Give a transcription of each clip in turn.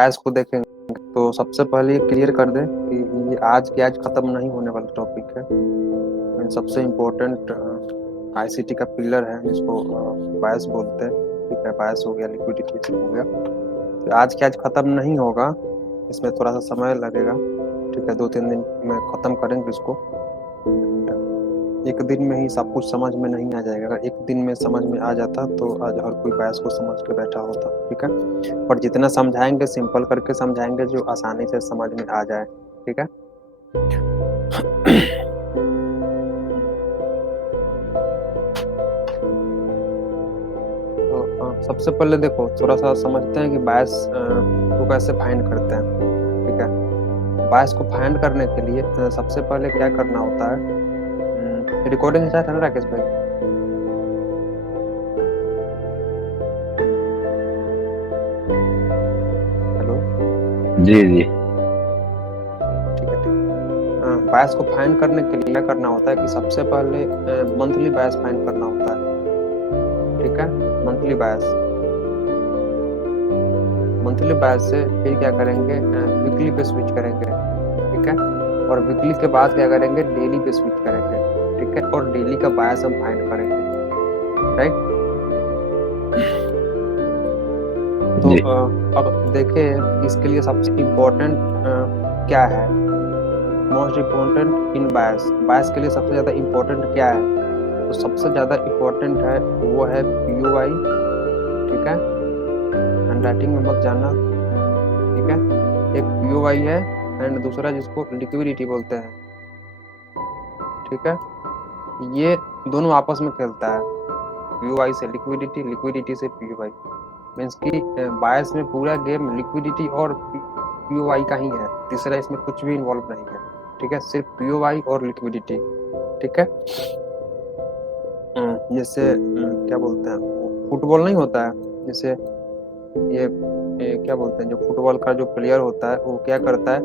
बायस को देखेंगे तो सबसे पहले क्लियर कर दें कि ये आज के आज खत्म नहीं होने वाला टॉपिक है। सबसे इम्पोर्टेंट आईसीटी का पिलर है जिसको बायस बोलते हैं। ठीक है, बायस हो गया, लिक्विडिटी हो गया, तो आज के आज खत्म नहीं होगा, इसमें थोड़ा सा समय लगेगा। ठीक है, 2-3 दिन में खत्म करेंगे इसको। एक दिन में ही सब कुछ समझ में नहीं आ जाएगा। अगर एक दिन में समझ में आ जाता तो आज हर कोई बायस को समझ के बैठा होता। ठीक है, पर जितना समझाएंगे सिंपल करके समझाएंगे जो आसानी से समझ में आ जाए। ठीक है। तो सबसे पहले देखो थोड़ा सा समझते हैं कि बायस को कैसे फाइंड करते हैं। ठीक है, बायस को फाइंड करने के लिए सबसे पहले क्या करना होता है। रिकॉर्डिंग स्टार्ट है ना राकेश भाई? हेलो। जी जी। ठीक है, ठीक है। बायस को फाइंड करने के लिए क्या करना होता है कि सबसे पहले मंथली बायस फाइंड करना होता है। ठीक है, मंथली बायस। मंथली बायस से फिर क्या करेंगे, वीकली पे स्विच करेंगे। ठीक है, और वीकली के बाद क्या करेंगे, डेली पे स्विच करेंगे। ठीक है, और डेली का बायस हम फाइंड करेंगे। राइट। तो जी अब देखें इसके लिए सबसे इम्पोर्टेंट क्या है। मोस्ट इम्पोर्टेंट इन बायस, बायस के लिए सबसे ज़्यादा इम्पोर्टेंट क्या है? तो सबसे ज़्यादा इम्पोर्टेंट है वो है पीयूआई। ठीक है, हैंडराइटिंग में मत जाना। ठीक है, एक पीयूआई है एंड दूसरा जिसको लिक्विडिटी बोलते हैं। ठीक है, ये दोनों आपस में खेलता है, पीयूआई से लिक्विडिटी, लिक्विडिटी से पीयूआई। मीन्स कि बायस में पूरा गेम लिक्विडिटी और पीयूआई का ही है, तीसरा इसमें कुछ भी इन्वॉल्व नहीं है। ठीक है, सिर्फ पीयूआई और लिक्विडिटी। ठीक है। जैसे क्या बोलते हैं, फुटबॉल नहीं होता है, जैसे ये क्या बोलते हैं, जो फुटबॉल का जो प्लेयर होता है वो क्या करता है,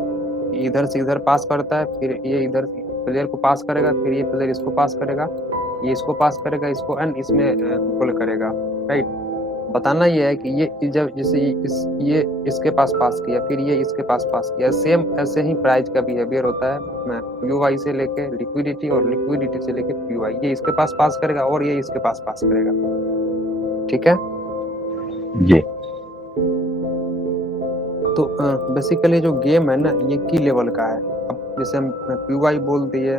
इधर से इधर पास करता है, फिर ये इधर प्लेयर को पास करेगा, फिर ये प्लेयर इसको पास करेगा, ये इसको पास करेगा, इसको एंड इसमें गोल करेगा। राइट। बताना ये है कि ये जब जैसे ये इसके पास किया, फिर ये इसके पास किया, सेम ऐसे ही प्राइज का बिहेवियर होता है। पीयूआई से लेके लिक्विडिटी और लिक्विडिटी से लेके पीयूआई, ये इसके पास करेगा और ये इसके पास करेगा। ठीक है। जी। तो बेसिकली जो गेम है ना ये की लेवल का है। अब जैसे हम पीयूआई बोल दिए,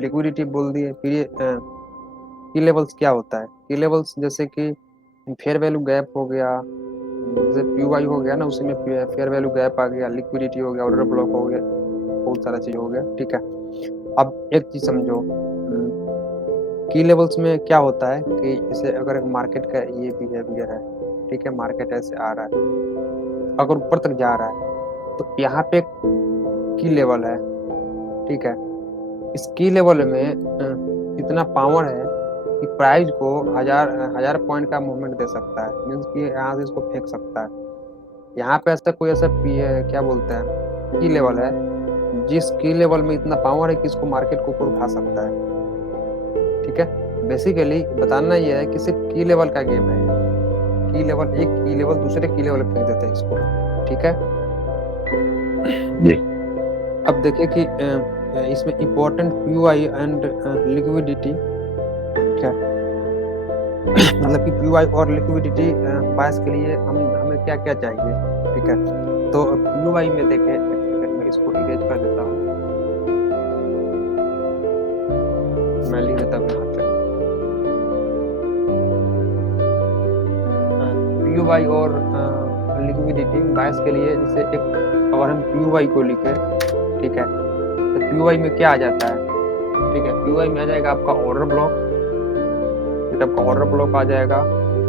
लिक्विडिटी बोल दिए, फिर ये की लेवल्स क्या होता है। की लेवल्स जैसे कि फेयर वैल्यू गैप हो गया, जैसे पीयूआई हो गया ना, उसी में फेयर वैल्यू गैप आ गया, लिक्विडिटी हो गया, ऑर्डर ब्लॉक हो गया, बहुत सारा चीज हो गया। ठीक है, अब एक चीज समझो, की लेवल्स में क्या होता है कि जैसे अगर मार्केट का ये बिहेवियर है, ठीक है, मार्केट ऐसे आ रहा है, अगर ऊपर तक जा रहा है तो यहाँ पे की लेवल है। ठीक है, इस की लेवल में इतना पावर है कि प्राइस को हजार हजार पॉइंट का मूवमेंट दे सकता है। मीन्स कि यहाँ से इसको फेंक सकता है। यहाँ पे ऐसा कोई ऐसा क्या बोलते हैं, की लेवल है, जिस की लेवल में इतना पावर है कि इसको मार्केट को ऊपर उठा सकता है। ठीक है, बेसिकली बताना ये है कि सिर्फ की लेवल का गेम है। की लेवल, एक की लेवल दूसरे की लेवल फेंक देते हैं इसको। ठीक है। जी। अब देखिए कि इसमें इम्पोर्टेंट पीयूआई एंड लिक्विडिटी क्या मतलब कि पीयूआई और लिक्विडिटी बायस के लिए हमें क्या क्या चाहिए। ठीक है, तो पीयूआई में देखें, एक सेकंड में इसको इरेज कर देता हूँ, मैं लिख देता हूँ यहाँ पे पीयूआई और लिक्विडिटी बायस के लिए। जैसे एक अगर हम पीयूआई को लिखे, ठीक है, तो पीयूआई में क्या आ जाता है। ठीक है, पीयूआई में आ जाएगा आपका ऑर्डर ब्लॉक, फिर आपका ऑर्डर ब्लॉक आ जाएगा।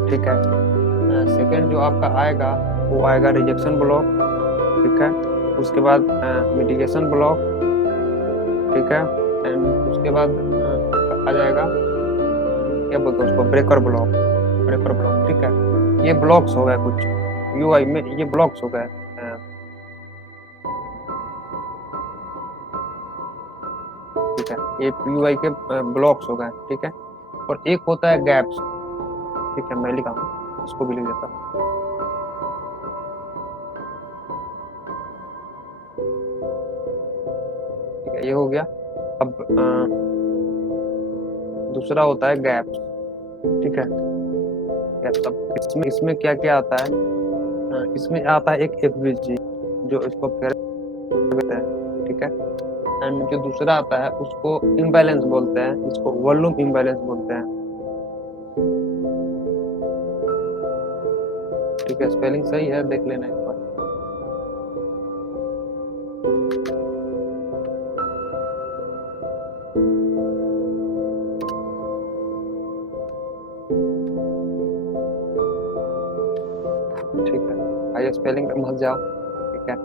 ठीक है, सेकंड जो आपका आएगा वो आएगा रिजेक्शन ब्लॉक। ठीक है, उसके बाद मिटिगेशन ब्लॉक। ठीक है, एंड उसके बाद आ जाएगा क्या बोलते हैं उसको, ब्रेकर ब्लॉक, ब्रेकर ब्लॉक। ठीक है, ये ब्लॉक्स हो गए कुछ यूआई में, ये ब्लॉक्स हो गए। ठीक है, ये यूआई के ब्लॉक्स हो गए। ठीक है, और एक होता है गैप्स। ठीक है, मैं लिखा हूँ, इसको भी लिख देता हूँ। ये हो गया। अब दूसरा होता है गैप, ठीक है। गैप अब इसमें क्या क्या आता है? इसमें आता है एक एफवीजी जो इसको फेर देता है, ठीक है। एंड जो दूसरा आता है उसको इम्बैलेंस बोलते हैं, इसको वॉल्यूम इम्बैलेंस बोलते हैं, ठीक है। स्पेलिंग सही है, देख लेना एक बार। ठीक है, आइए स्पेलिंग में मत जाओ, ठीक है।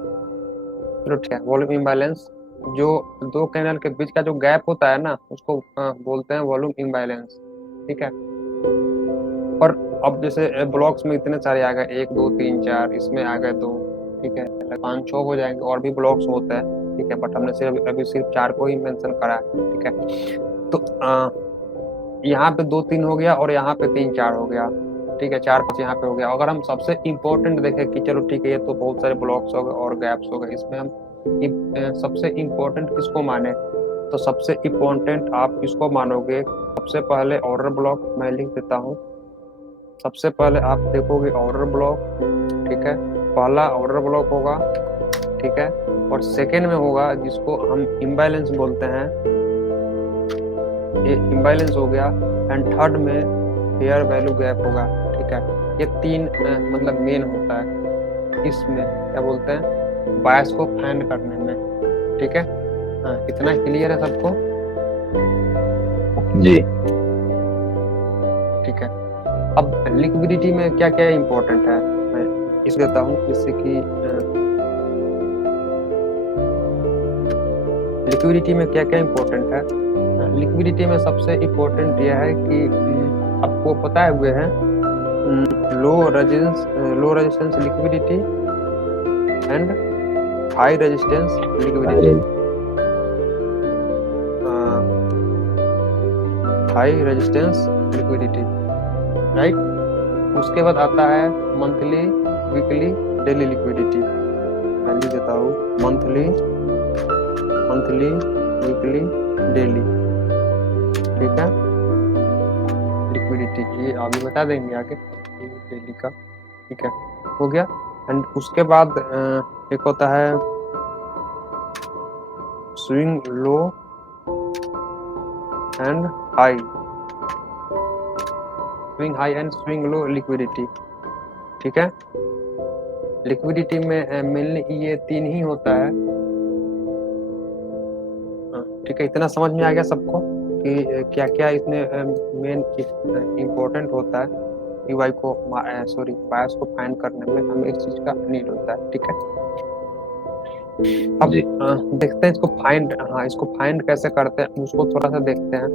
चलो ठीक है, वॉल्यूम इम्बैलेंस, जो दो कैनल के बीच का जो गैप होता है ना उसको बोलते हैं वॉल्यूम इम्बैलेंस, ठीक है। और अब जैसे ब्लॉक्स में इतने सारे आ गए, 1 2 3 4, इसमें आ गए 2, ठीक है, 5 6 हो जाएंगे, और भी ब्लॉक्स होते हैं, ठीक है। बट हमने सिर्फ अभी सिर्फ 4 को ही मेंशन करा है, ठीक है। तो यहाँ पे 2 3 हो गया, और यहाँ पे 3 4 हो गया, ठीक है। 4 5 यहाँ पे हो गया। अगर हम सबसे इम्पोर्टेंट देखें कि चलो ठीक है ये तो बहुत सारे ब्लॉक्स हो गए और गैप्स हो गए, इसमें हम सबसे इम्पोर्टेंट किसको माने? तो सबसे इम्पोर्टेंट आप किसको मानोगे? सबसे पहले ऑर्डर ब्लॉक मैं लिख देता हूँ। सबसे पहले आप देखोगे ऑर्डर ब्लॉक, ठीक है। पहला ऑर्डर ब्लॉक होगा, ठीक है। और सेकेंड में होगा जिसको हम इम्बैलेंस बोलते हैं, ये इम्बैलेंस हो गया। एंड थर्ड में फेयर वैल्यू गैप होगा, ठीक है। ये 3 मतलब मेन होता है इसमें, क्या बोलते हैं, बायस को फाइंड करने में, ठीक है। इतना क्लियर है सबको? जी ठीक है। अब लिक्विडिटी में क्या क्या इंपॉर्टेंट है मैं इस देता हूँ, जिससे कि लिक्विडिटी में क्या क्या इंपॉर्टेंट है। लिक्विडिटी में सबसे इम्पोर्टेंट यह है कि आपको पता है हुए हैं low resistance liquidity and high resistance liquidity. High resistance liquidity, right. उसके बाद आता है मंथली, वीकली, डेली लिक्विडिटी। मैं लिख देता हूँ मंथली, वीकली, डेली, ठीक है। लिक्विडिटी ये अभी बता देंगे आगे, डेली का, ठीक है, हो गया। एंड उसके बाद एक होता है swing low and high, swing high and swing low liquidity, ठीक है। लिक्विडिटी में मेनली ये 3 ही होता है, ठीक है। इतना समझ में आ गया सबको कि क्या क्या इसमें मेन इम्पोर्टेंट होता है पीवाई को, सॉरी बायस को फाइंड करने में हमें इस चीज का नीड होता है, ठीक है। अब देखते हैं इसको फाइंड, हाँ इसको फाइंड कैसे करते हैं उसको थोड़ा सा देखते हैं।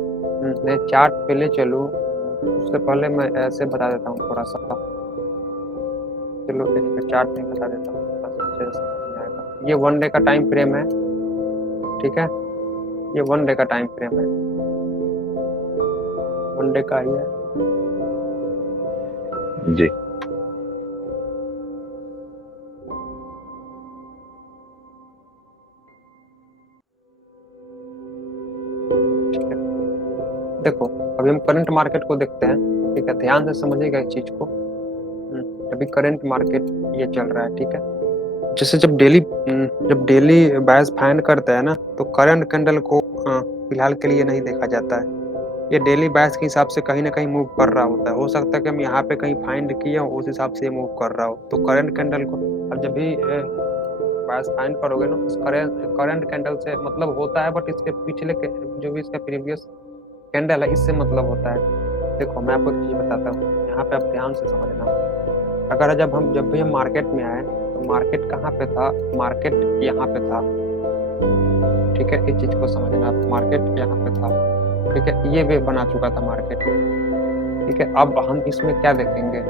मैं चार्ट पे ले चलूँ, उससे पहले मैं ऐसे बता देता हूँ थोड़ा सा। चलो चार्ट में बता देता हूँ, ये 1 डे का टाइम फ्रेम है, ठीक है। ये 1 डे का टाइम फ्रेम है, 1 डे का ही है जी। देखो अभी हम करंट मार्केट को देखते हैं, ठीक है। ध्यान से समझिएगा इस चीज को। अभी करंट मार्केट ये चल रहा है, ठीक है। जैसे जब डेली बायस फाइंड करते हैं ना, तो करंट कैंडल को फिलहाल के लिए नहीं देखा जाता है। ये डेली बायस के हिसाब से कहीं ना कहीं मूव कर रहा होता है। हो सकता है कि हम यहाँ पे कहीं फाइंड किए हो, उस हिसाब से मूव कर रहा हो। तो करंट कैंडल को अब जब भी बायस फाइंड करोगे ना, उस करंट कैंडल से मतलब होता है, बट इसके पिछले जो भी इसका प्रीवियस कैंडल है इससे मतलब होता है। देखो मैं आपको एक चीज बताता हूँ, यहाँ पे आप ध्यान से समझना। अगर जब भी हम मार्केट में आए तो मार्केट कहाँ पे था? मार्केट यहाँ पे था, ठीक है। इस चीज को समझना, मार्केट यहाँ पे था, ठीक है। ये वेव बना चुका था मार्केट, ठीक है। अब हम इसमें क्या देखेंगे?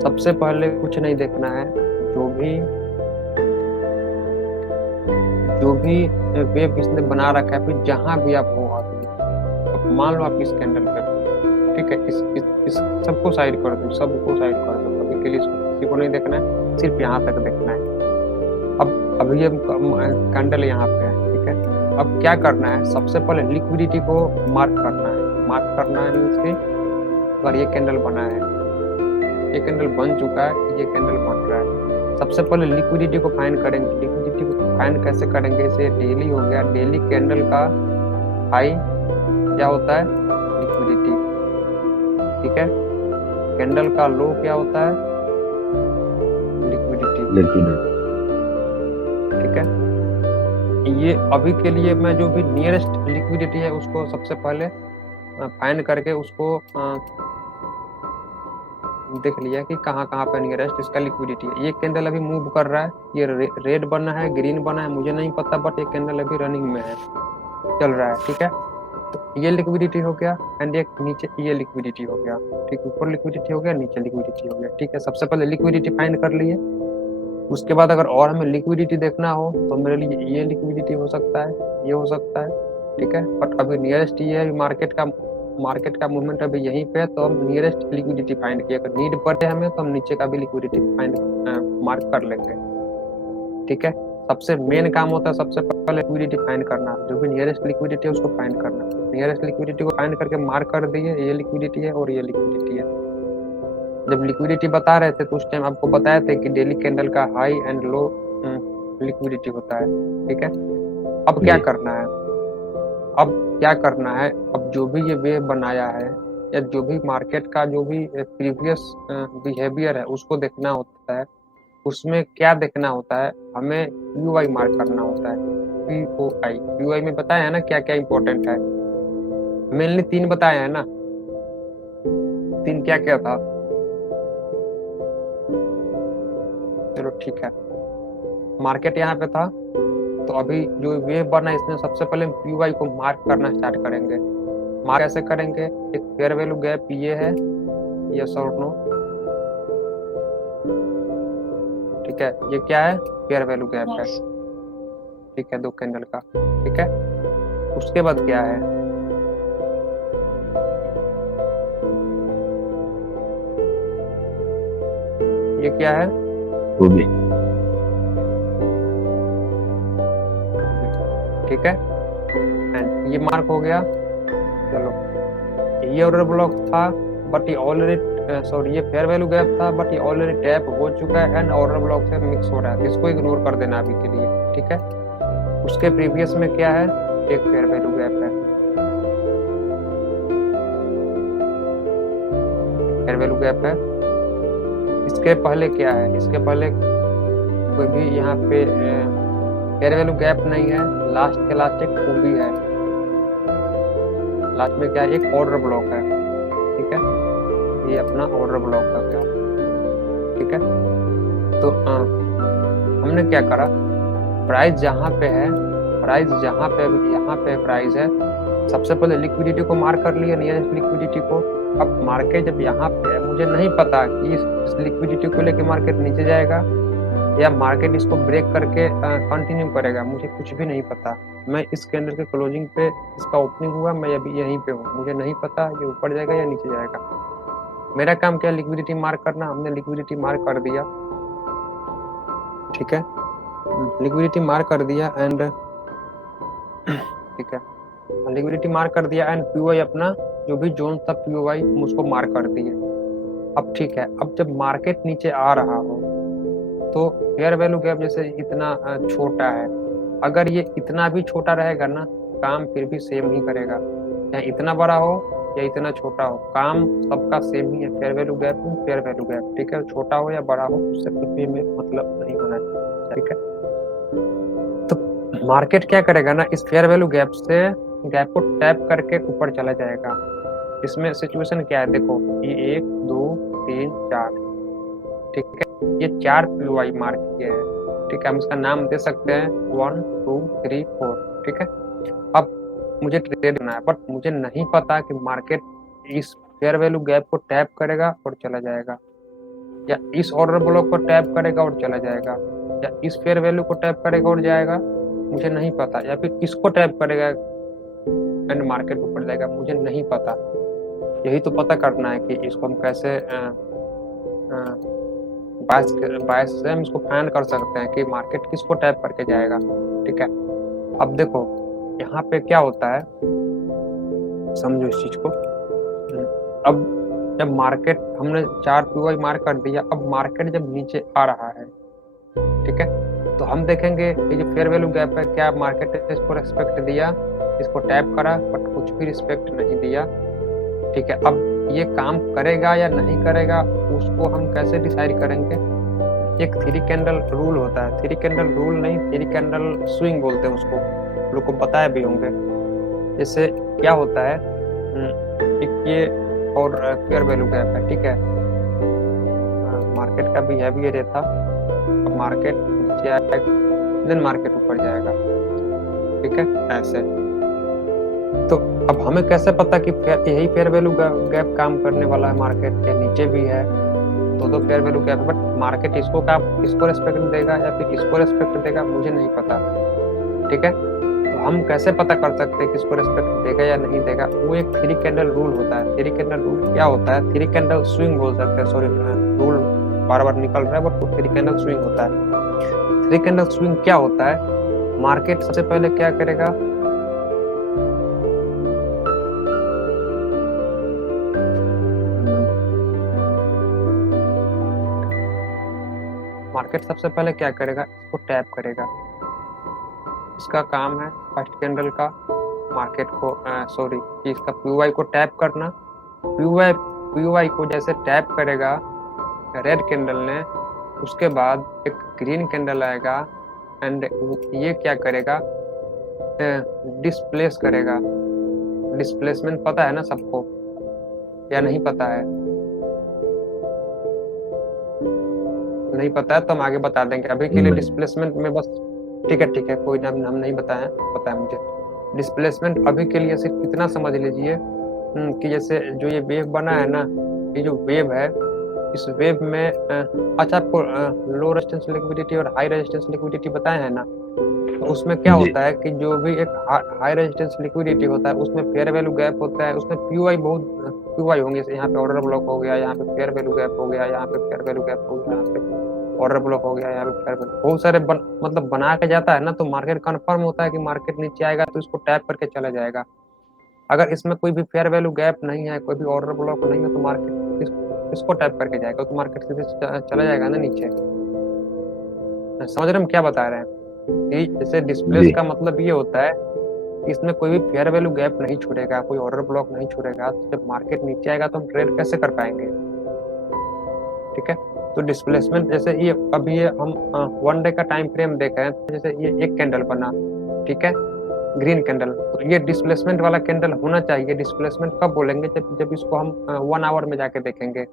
सबसे पहले कुछ नहीं देखना है, जो भी वेव इसने बना रखा है, फिर जहां भी आप हो अभी, मान लो आप इस कैंडल पे, ठीक है। इस सबको साइड कर दो, सबको साइड कर दो, अभी के लिए किसी को नहीं देखना है, सिर्फ यहाँ तक देखना है। अब अभी ये कैंडल यहाँ पे है, ठीक है। अब क्या करना है, सबसे पहले लिक्विडिटी को मार्क करना है। मार्क करना है मीन्स कि अगर ये कैंडल बना है, ये कैंडल बन चुका है, ये कैंडल बन रहा है, सबसे पहले लिक्विडिटी को फाइंड करेंगे। लिक्विडिटी को फाइंड कैसे करेंगे, जैसे डेली हो गया, डेली कैंडल का हाई क्या होता है, लिक्विडिटी, ठीक है। कैंडल का लो क्या होता है, लिक्विडिटी, लेकिन ठीक है। ये अभी के लिए मैं जो भी नियरेस्ट लिक्विडिटी है उसको सबसे पहले फाइंड करके उसको देख लिया कि कहाँ कहाँ पे नियरेस्ट इसका लिक्विडिटी है। ये कैंडल अभी मूव कर रहा है, ये रेड बना है, ग्रीन बना है, मुझे नहीं पता, बट ये कैंडल अभी रनिंग में है, चल रहा है, ठीक है। तो ये लिक्विडिटी हो गया, एंड एक नीचे ये लिक्विडिटी हो गया, ठीक, ऊपर लिक्विडिटी हो गया, नीचे लिक्विडिटी हो गया, ठीक है। सबसे पहले लिक्विडिटी फाइंड कर लिए। उसके बाद अगर और हमें लिक्विडिटी देखना हो तो मेरे लिए ये लिक्विडिटी हो सकता है, ये हो सकता है, ठीक है। बट अभी नियरेस्ट ये है, मार्केट का मूवमेंट अभी यहीं पे है, तो हम नियरेस्ट लिक्विडिटी फाइंड किया। अगर नीड पड़े हमें तो हम नीचे का भी लिक्विडिटी फाइंड मार्क कर लेंगे, ठीक है। सबसे मेन काम होता है सबसे पहले लिक्विडिटी फाइंड करना, जो भी नियरेस्ट लिक्विडिटी है उसको फाइंड करना। नियरेस्ट लिक्विडिटी को फाइंड करके मार्क कर दिए, ये लिक्विडिटी है और ये लिक्विडिटी है। जब लिक्विडिटी बता रहे थे तो उस टाइम आपको बताया थे कि डेली कैंडल का हाई एंड लो लिक्विडिटी होता है, ठीक है। अब क्या जी करना है, अब क्या करना है, अब जो भी ये वेव बनाया है या जो भी मार्केट का जो भी प्रीवियस बिहेवियर है उसको देखना होता है। उसमें क्या देखना होता है, हमें पीओआई मार्क करना होता है। पीओआई, पीओआई में बताया है ना क्या क्या इंपॉर्टेंट है, मेनली 3 बताया है ना, 3 क्या क्या था, चलो ठीक है। मार्केट यहाँ पे था, तो अभी जो वेव बना है इसमें सबसे पहले पीओआई को मार्क करना स्टार्ट करेंगे। मार्क कैसे करेंगे, एक फेयर वैल्यू गैप ये है, यस और नो, ठीक है। ये क्या है, फेयर वैल्यू गैप है, ठीक है, 2 कैंडल का, ठीक है। उसके बाद क्या है, ये क्या है, वो भी ठीक है, एंड ये मार्क हो गया। चलो, ये ऑर्डर ब्लॉक था बट ये ऑलरेडी सॉरी ये फेयर वैल्यू गैप था बट ये ऑलरेडी टैप हो चुका है एंड ऑर्डर ब्लॉक से मिक्स हो रहा है, इसको इग्नोर कर देना अभी के लिए, ठीक है। उसके प्रीवियस में क्या है, एक फेयर वैल्यू गैप है, फेयर वैल्यू गैप है। इसके पहले क्या है, इसके पहले कोई भी यहाँ पे फेयर वैल्यू गैप नहीं है, लास्ट के लास्ट एक ओबी है, लास्ट में क्या है, एक ऑर्डर ब्लॉक है, ठीक है। ये अपना ऑर्डर ब्लॉक का गया, ठीक है। तो हमने क्या करा, प्राइस जहाँ पे है, प्राइस जहाँ पे यहाँ पे प्राइस है, सबसे पहले लिक्विडिटी को मार्क कर लिया, नियरेस्ट लिक्विडिटी को। अब मार्केट जब यहाँ पे है, मुझे नहीं पता कि इस लिक्विडिटी को लेके मार्केट नीचे जाएगा या मार्केट इसको ब्रेक करके कंटिन्यू करेगा, मुझे कुछ भी नहीं पता। मैं इस कैंडल के क्लोजिंग पे इसका ओपनिंग हुआ, मैं अभी यहीं पे हूँ, मुझे नहीं पता ये ऊपर जाएगा या नीचे जाएगा। मेरा काम क्या है, लिक्विडिटी मार्क करना, हमने लिक्विडिटी मार्क कर दिया, ठीक है। लिक्विडिटी मार्क कर दिया एंड ठीक है, लिक्विडिटी मार्क कर दिया एंड पीओआई अपना जो भी जोन था पीओआई हम उसको मार्क कर दिए। अब ठीक है, अब जब मार्केट नीचे आ रहा हो तो फेयर वैल्यू गैप जैसे इतना छोटा है, अगर ये इतना भी छोटा रहेगा ना, काम फिर भी सेम ही करेगा, चाहे इतना बड़ा हो या इतना छोटा हो, काम सबका सेम ही है। फेयर वैल्यू गैप में फेयर वैल्यू गैप, ठीक है, छोटा हो या बड़ा हो उससे कुछ भी में मतलब नहीं होना चाहिए, ठीक है। तो मार्केट क्या करेगा ना, इस फेयर वैल्यू गैप से गैप को टैप करके ऊपर चला जाएगा। इसमें सिचुएशन क्या है, देखो ये 1 2 3 4, ठीक है, ये 4 पीओआई मार्क किए हैं, ठीक है। हम इसका नाम दे सकते हैं 1 2 3 4, ठीक है। अब मुझे ट्रेड करना है बट मुझे नहीं पता कि मार्केट इस फेयर वैल्यू गैप को टैप करेगा और चला जाएगा, या इस ऑर्डर ब्लॉक को टैप करेगा और चला जाएगा, या इस फेयर वैल्यू को टैप करेगा और जाएगा, मुझे नहीं पता, या फिर इसको टैप करेगा एंड मार्केट ऊपर जाएगा, मुझे नहीं पता। यही तो पता करना है कि इसको हम कैसे बायस से हम इसको फाइंड कर सकते हैं कि मार्केट किसको टैप करके जाएगा, ठीक है। अब देखो यहाँ पे क्या होता है, समझो इस चीज को। अब जब मार्केट हमने 4 पीवाई मार्क कर दिया, अब मार्केट जब नीचे आ रहा है, ठीक है, तो हम देखेंगे ये जो फेयर वैल्यू गैप है, क्या मार्केट ने इसको रिस्पेक्ट दिया, इसको टैप करा बट कुछ भी रिस्पेक्ट नहीं दिया, ठीक है। अब ये काम करेगा या नहीं करेगा उसको हम कैसे डिसाइड करेंगे? एक थ्री कैंडल रूल होता है, थ्री कैंडल रूल नहीं, थ्री कैंडल स्विंग बोलते हैं उसको, लोग को बताए भी होंगे। जैसे क्या होता है, एक ये और फेयर वैल्यू गैप है, ठीक है, मार्केट का बिहेवियर ये था, अब मार्केट नीचे आएगा देन मार्केट ऊपर जाएगा, ठीक है, ऐसे। तो अब हमें कैसे पता कि यही फेयर वैल्यू गैप काम करने वाला है, मार्केट या नीचे भी है, दो फेयर वैल्यू गैप है, बट मार्केट इसको रेस्पेक्ट देगा या फिर इसको रेस्पेक्ट देगा मुझे नहीं पता, ठीक है। तो हम कैसे पता कर सकते हैं किसको रेस्पेक्ट देगा या नहीं देगा? वो एक थ्री कैंडल रूल होता है। थ्री कैंडल रूल क्या होता है? थ्री कैंडल स्विंग बोल सकते हैं, सॉरी रूल बार बार निकल रहा है, बट वो थ्री कैंडल स्विंग होता है। थ्री कैंडल स्विंग क्या होता है? मार्केट सबसे पहले क्या करेगा, मार्केट सबसे पहले क्या करेगा, इसको टैप करेगा, इसका काम है फर्स्ट कैंडल का मार्केट को सॉरी इसका पीयूआई को टैप करना। पीयूआई को जैसे टैप करेगा रेड कैंडल ने, उसके बाद एक ग्रीन कैंडल आएगा एंड ये क्या करेगा, डिस्प्लेस करेगा। डिस्प्लेसमेंट पता है ना सबको या नहीं पता है? नहीं पता है तो हम आगे बता देंगे, अभी के लिए डिस्प्लेसमेंट में बस, ठीक है कोई ना, हम नहीं बताया, पता है मुझे। डिस्प्लेसमेंट अभी के लिए सिर्फ इतना समझ लीजिए कि जैसे जो ये वेव बना है ना, ये जो वेव है, इस वेव में अच्छा आपको लो रेजिस्टेंस लिक्विडिटी और हाई रेजिस्टेंस लिक्विडिटी बताए हैं ना, तो उसमें क्या होता है कि जो भी एक हाई रेजिस्टेंस लिक्विडिटी होता है उसमें फेयर वैल्यू गैप होता है, उसमें पीयूआई पीयूआई होंगे, जैसे यहाँ पे ऑर्डर ब्लॉक हो गया, यहाँ पे फेयर वैल्यू गैप हो गया, यहाँ पे फेयर वैल्यू गैप हो गया, यहाँ पे ऑर्डर ब्लॉक हो गया, यहाँ पे फेयर वैल्यू, बहुत सारे मतलब बना के जाता है ना, तो मार्केट कंफर्म होता है कि मार्केट नीचे आएगा तो इसको टैप करके चला जाएगा। अगर इसमें कोई भी फेयर वैल्यू गैप नहीं है, कोई भी ऑर्डर ब्लॉक नहीं है, तो मार्केट इसको टैप करके जाएगा, तो मार्केट सीधे चला जाएगा ना नीचे। समझ रहे हम क्या बता रहे हैं कि जैसे डिस्प्लेस का मतलब ये होता है कि इसमें कोई भी फेयर वैल्यू गैप नहीं छोड़ेगा, कोई ऑर्डर ब्लॉक नहीं छोड़ेगा, तो जब मार्केट नीचे आएगा तो हम ट्रेड कैसे कर पाएंगे, ठीक है। तो डिस्प्लेसमेंट जैसे ये अभी ये हम 1 डे का टाइम फ्रेम देख रहे हैं, जैसे ये एक कैंडल बना, ठीक है, ग्रीन कैंडल, तो ये डिस्प्लेसमेंट वाला कैंडल होना चाहिए। डिस्प्लेसमेंट कब बोलेंगे, जब इसको हम 1 आवर में जाके देखेंगे।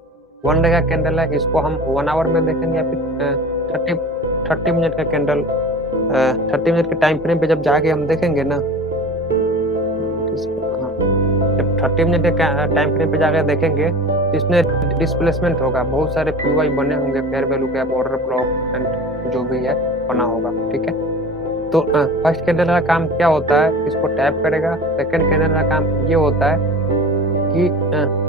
1 डे का कैंडल है, इसको हम 1 आवर में देखेंगे या फिर 30 मिनट का कैंडल 30 मिनट के टाइम फ्रेम पे जब जाके हम देखेंगे ना, जब 30 मिनट के टाइम फ्रेम पे जाके देखेंगे तो इसमें डिस्प्लेसमेंट होगा, बहुत सारे पीयूआई बने होंगे, fair value gap, order block and जो भी है बना होगा, ठीक है। तो फर्स्ट कैंडल का काम क्या होता है, इसको टैप करेगा। सेकंड कैंडल का काम ये होता है कि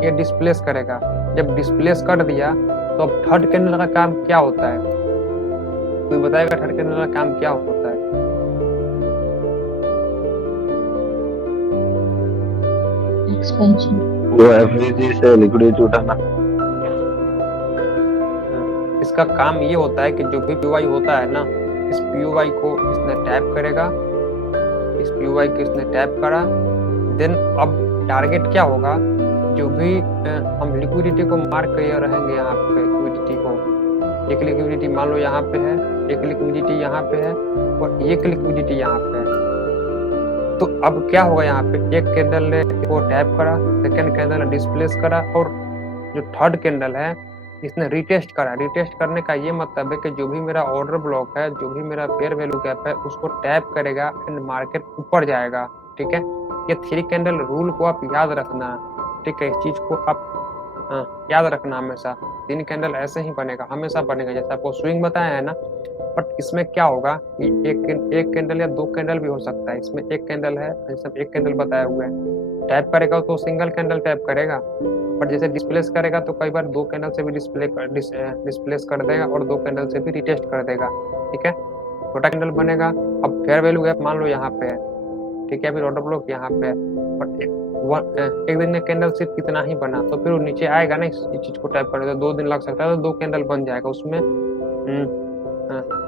ये डिस्प्लेस करेगा। जब डिस्प्लेस कर दिया तो अब थर्ड कैंडल का काम क्या होता है, कोई बताएगा थर्ड कैंडल का काम क्या होता है? एक्सपेंशन, वो एफवीजी से लिक्विडिटी उठाना। इसका काम ये होता है कि जो भी पीयूआई होता है ना, इस पीयूआई को इसने टैप करेगा, इस पीयूआई को इसने टैप करा, देन अब टारगेट क्या होगा, जो भी हम लिक्विडिटी को मार्क किए रहेंगे, यहाँ पे लिक्विडिटी को, एक लिक्विडिटी मान लो यहाँ पे है, एक लिक्विडिटी यहाँ पे है और एक लिक्विडिटी यहाँ पे है, तो अब क्या होगा, यहाँ पे एक कैंडल ने को टैप करा, सेकंड कैंडल ने डिस्प्लेस करा और जो थर्ड कैंडल है इसने रिटेस्ट करा। रिटेस्ट करने का ये मतलब है कि जो भी मेरा ऑर्डर ब्लॉक है, जो भी मेरा फेयर वैल्यू गैप है, उसको टैप करेगा एंड मार्केट ऊपर जाएगा, ठीक है। ये थ्री कैंडल रूल को आप याद रखना, ठीक है, इस चीज को आप याद रखना हमेशा। 3 कैंडल ऐसे ही बनेगा, हमेशा बनेगा, जैसे आपको स्विंग बताया है ना, बट इसमें क्या होगा कि एक कैंडल या 2 कैंडल भी हो सकता है। इसमें एक कैंडल है, जैसे एक कैंडल बताया हुआ है, टैप करेगा तो सिंगल कैंडल टैप करेगा, बट जैसे डिस्प्लेस करेगा तो कई बार 2 कैंडल से भी डिस्प्लेस कर देगा और 2 कैंडल से भी रिटेस्ट कर देगा, ठीक है, छोटा कैंडल बनेगा। अब फेयर वैल्यू गैप मान लो यहाँ पे है, ठीक है, फिर ऑर्डर ब्लॉक यहाँ पे है, और एक दिन में कैंडल सिर्फ इतना ही बना, तो फिर वो नीचे आएगा ना, इस चीज को टाइप करने तो 2 दिन लग सकता है, तो 2 कैंडल बन जाएगा उसमें।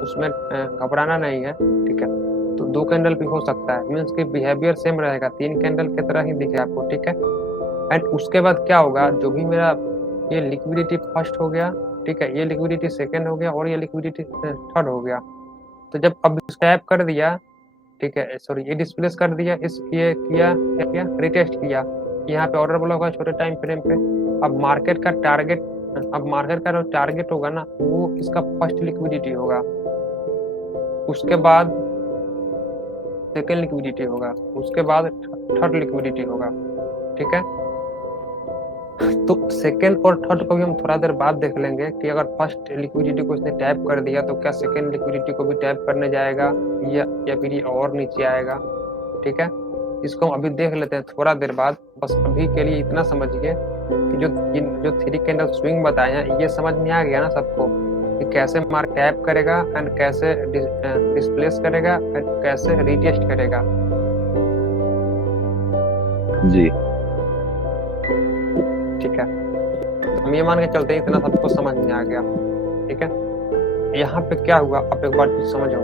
उसमें घबराना नहीं है, ठीक है। तो 2 कैंडल भी हो सकता है, मीन्स कि बिहेवियर सेम रहेगा, 3 कैंडल की तरह ही दिखे आपको, ठीक है। एंड उसके बाद क्या होगा, जो भी मेरा ये लिक्विडिटी फर्स्ट हो गया, ठीक है, ये लिक्विडिटी सेकंड हो गया, और ये लिक्विडिटी थर्ड हो गया। तो जब अब टैप कर दिया, ठीक है, सॉरी ये डिस्प्लेस कर दिया, इस ये किया, क्या किया, रिटेस्ट किया, यहाँ पे ऑर्डर ब्लॉक है छोटे टाइम फ्रेम पे। अब मार्केट का जो टारगेट होगा ना, वो इसका फर्स्ट लिक्विडिटी होगा, उसके बाद सेकेंड लिक्विडिटी होगा, उसके बाद थर्ड लिक्विडिटी होगा, ठीक है। तो सेकेंड और थर्ड को भी हम थोड़ा देर बाद देख लेंगे कि अगर फर्स्ट लिक्विडिटी को इसने टैप कर दिया तो क्या सेकेंड लिक्विडिटी को भी टैप करने जाएगा या फिर ये और नीचे आएगा, ठीक है। इसको हम अभी देख लेते हैं थोड़ा देर बाद। बस अभी के लिए इतना समझिए कि जो 3 कैंडल स्विंग बताए हैं, ये समझ में आ गया ना सबको कि कैसे मार्केट टैप करेगा एंड कैसे डिस्प्लेस करेगा एंड कैसे रिटेस्ट करेगा। जी ठीक है, हम ये मान के चलते हैं इतना सबको समझ में आ गया, ठीक है। यहाँ पे क्या हुआ, आप एक बार समझो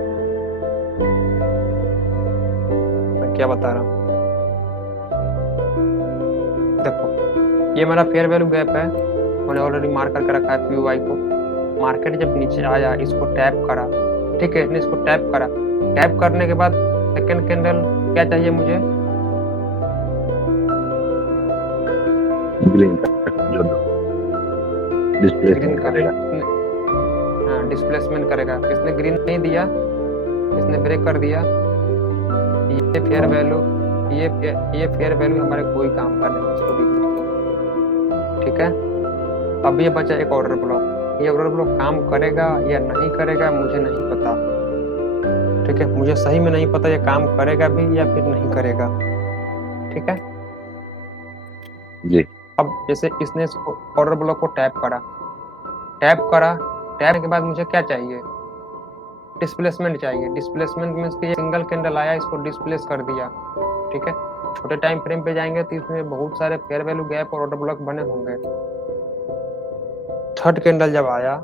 मैं क्या बता रहा हूँ। देखो ये मेरा फेयर वैल्यू गैप है, मैंने ऑलरेडी मार्क करके रखा है PY को। मार्केट जब नीचे आया, इसको टैप करा, ठीक है, इसको टैप करा, टैप करने के बाद सेकंड कैंडल क्या चाहिए मुझे, ग्रीन जो डिस्प्लेसमेंट करेगा, हाँ डिस्प्लेसमेंट करेगा। इसने ग्रीन नहीं दिया, इसने ब्रेक कर दिया, ये फेयर वैल्यू, ये फेयर वैल्यू हमारे कोई काम का नहीं, इसको भी, ठीक है। अब ये बचा एक ऑर्डर ब्लॉक, ये ऑर्डर ब्लॉक काम करेगा या नहीं करेगा मुझे नहीं पता, ठीक है, मुझे सही में नहीं पता ये काम करेगा भी या फिर नहीं करेगा, ठीक है। जी अब जैसे इसने ऑर्डर ब्लॉक को टैप करा, टैप के बाद मुझे क्या चाहिए, डिस्प्लेसमेंट चाहिए। डिस्प्लेसमेंट मींस कि ये सिंगल कैंडल आया, इसको डिस्प्लेस कर दिया, ठीक है। छोटे टाइम फ्रेम पे जाएंगे तो इसमें बहुत सारे फेयर वैल्यू गैप और ऑर्डर ब्लॉक बने होंगे। थर्ड कैंडल जब आया,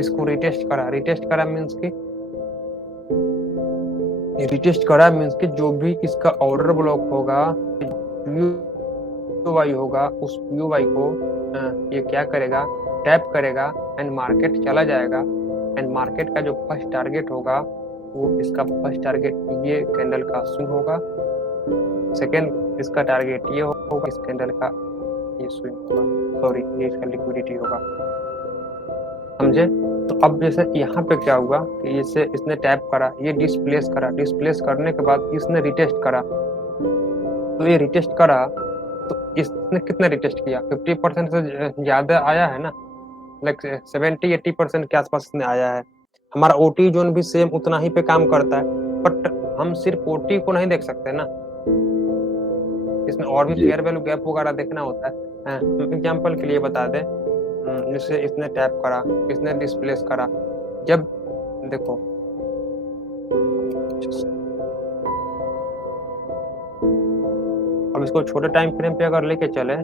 इसको रिटेस्ट करा मींस कि जो भी इसका ऑर्डर ब्लॉक होगा, PY होगा, उस PY को ये क्या करेगा, टैप करेगा एंड मार्केट चला जाएगा। एंड मार्केट का जो फर्स्ट टारगेट होगा, वो इसका फर्स्ट टारगेट ये कैंडल का स्विंग होगा, सेकेंड इसका टारगेट ये होगा, इस कैंडल का ये स्विंग होगा, सॉरी ये इसका लिक्विडिटी होगा, समझे। तो अब जैसे यहाँ पे क्या हुआ कि इसने टैप करा, ये डिस्प्लेस करने के बाद इसने रिटेस्ट करा, तो ये रिटेस्ट करा तो इसने कितना रिटेस्ट किया, 50% से ज्यादा आया है ना, लाइक 70-80% के आसपास इसने आया है। हमारा OT जोन भी सेम उतना ही पे काम करता है, बट हम सिर्फ OT को नहीं देख सकते ना, इसमें और भी फेयर वैल्यू गैप वगैरह देखना होता है। एग्जांपल के लिए बता दें, जैसे इसने टैप करा, इसने डिस्प्लेस करा, जब देखो अब इसको छोटे टाइम फ्रेम पे अगर लेके चले,